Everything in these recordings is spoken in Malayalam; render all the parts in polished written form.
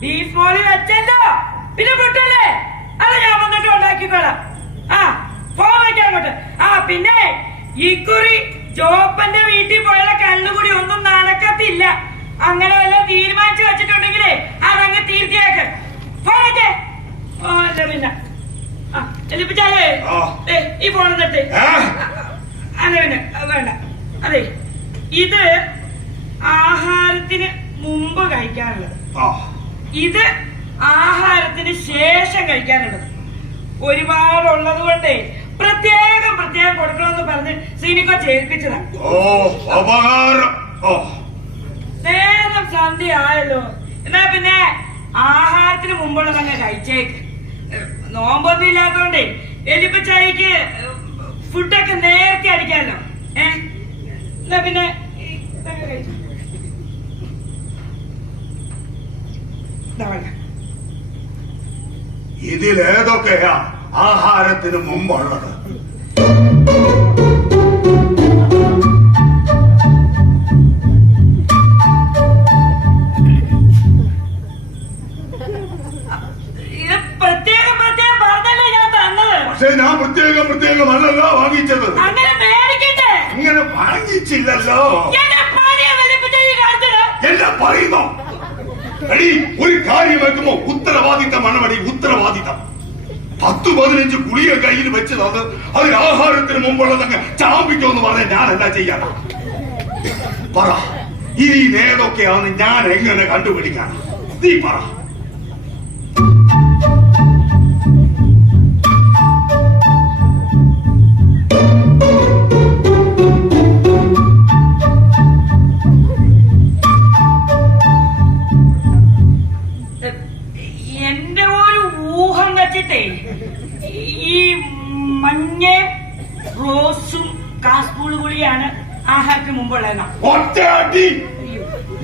ബീഫ് മോളി വെച്ചല്ലോ, പിന്നെ പൊട്ടല്ലേ? അത് ഞാൻ വന്നിട്ട് ഉണ്ടാക്കിക്കോളാം. ആ ഫോൺ വയ്ക്കാൻ അങ്ങോട്ട്. ആ പിന്നെ ഇക്കുറി ജോപ്പന്റെ വീട്ടിൽ പോയാൽ കണ്ണുകൂടി ഒന്നും നടക്കത്തില്ല. അങ്ങനെ വല്ലതും തീരുമാനിച്ചു വെച്ചിട്ടുണ്ടെങ്കിലേ അതങ്ങ് തീർച്ചയാക്ക്. ഫോൺ വെച്ചേ. അല്ല പിന്നെ എലിപ്പിച്ചാലേ ഈ ഫോൺ നിർത്തി. അല്ല പിന്നെ വേണ്ട. അതെ, ഇത് ആഹാരത്തിന് മുമ്പ് കഴിക്കാനുള്ളത്, ഇത് ആഹാരത്തിന് ശേഷം കഴിക്കാനുള്ളത്. ഒരുപാടുള്ളത് കൊണ്ടേ പ്രത്യേകം പ്രത്യേകം കൊടുക്കണമെന്ന് പറഞ്ഞ് സീനിക്കോ ചേൽപ്പിച്ചതാ. നേരം സന്ധ്യ ആയല്ലോ, എന്നാ പിന്നെ ആഹാരത്തിന് മുമ്പുള്ള തന്നെ കഴിച്ചേക്ക്. നോമ്പൊന്നും ഇല്ലാത്തോണ്ടേ എലിപ്പച്ചായിക്ക് ഫുഡൊക്കെ നേരത്തെ അടിക്കാമല്ലോ. എന്നാ പിന്നെ ഇതിലേതൊക്കെയാ ആഹാരത്തിന് മുമ്പുള്ളത്? പക്ഷെ ഞാൻ പ്രത്യേകമല്ലല്ലോ വാങ്ങിച്ചത്. അങ്ങനെ വാങ്ങിച്ചില്ലല്ലോ. എന്നെ പറയുന്നോ? എടി, ഒരു കാര്യം വെക്കുമ്പോ ഉത്തരവാദിത്തമാണ് മടി, ഉത്തരവാദിത്തം. 10-15 ഗുളിക കയ്യിൽ വെച്ചത് അത് ആഹാരത്തിന് മുമ്പുള്ളതങ്ങ് ചാമ്പിക്കോന്ന് പറഞ്ഞാൽ ഞാൻ എന്താ ചെയ്യാനാ? പറ, ഇനി ഏതൊക്കെയാന്ന് ഞാൻ എങ്ങനെ കണ്ടുപിടിക്കാനാ? നീ പറ. എന്റെ ഒരു ഊഹം വെച്ചിട്ടേ ഈ മഞ്ഞയും റോസും കാസ്പൂൾ ഗുളിയാണ് ആഹാരത്തിന് മുമ്പുള്ളതെന്നാ. ഒറ്റയാട്ടി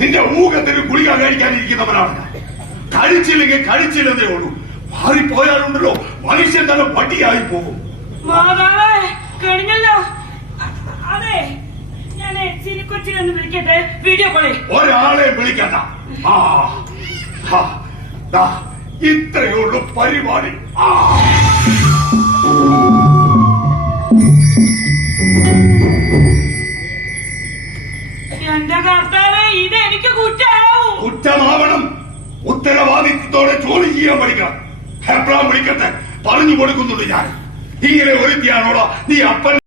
നിന്റെ ഊഹത്തിന് ഗുളിക കഴിക്കാനിരിക്കുന്നവനാണ്. കഴിച്ചില്ലെങ്കിൽ കഴിച്ചില്ലെന്നേ ഉള്ളൂ. മാറിപ്പോയാലുണ്ടല്ലോ മനുഷ്യൻ തന്നെ വട്ടിയായി പോകും. മാതാവേ, കഴിഞ്ഞല്ലോ. അതെ, ഞാൻ സിനിക്കൊച്ചിനൊന്ന് വിളിക്കട്ടെ, വീഡിയോ കോളേ. ഒരാളെ വിളിക്കണ്ട. ഇത്രയുള്ള പരിപാടി. എന്റെ കർത്താവേ, ഇത് എനിക്ക് കുറ്റമാവണം. ഉത്തരവാദിത്വത്തോടെ ജോലി ചെയ്യാൻ പഠിക്കണം. എപ്പോഴാ വിളിക്കട്ടെ പറഞ്ഞു കൊടുക്കുന്നത് ഞാൻ. ഇങ്ങനെ ഒരുത്തിയാണോടാ നീ അപ്പൻ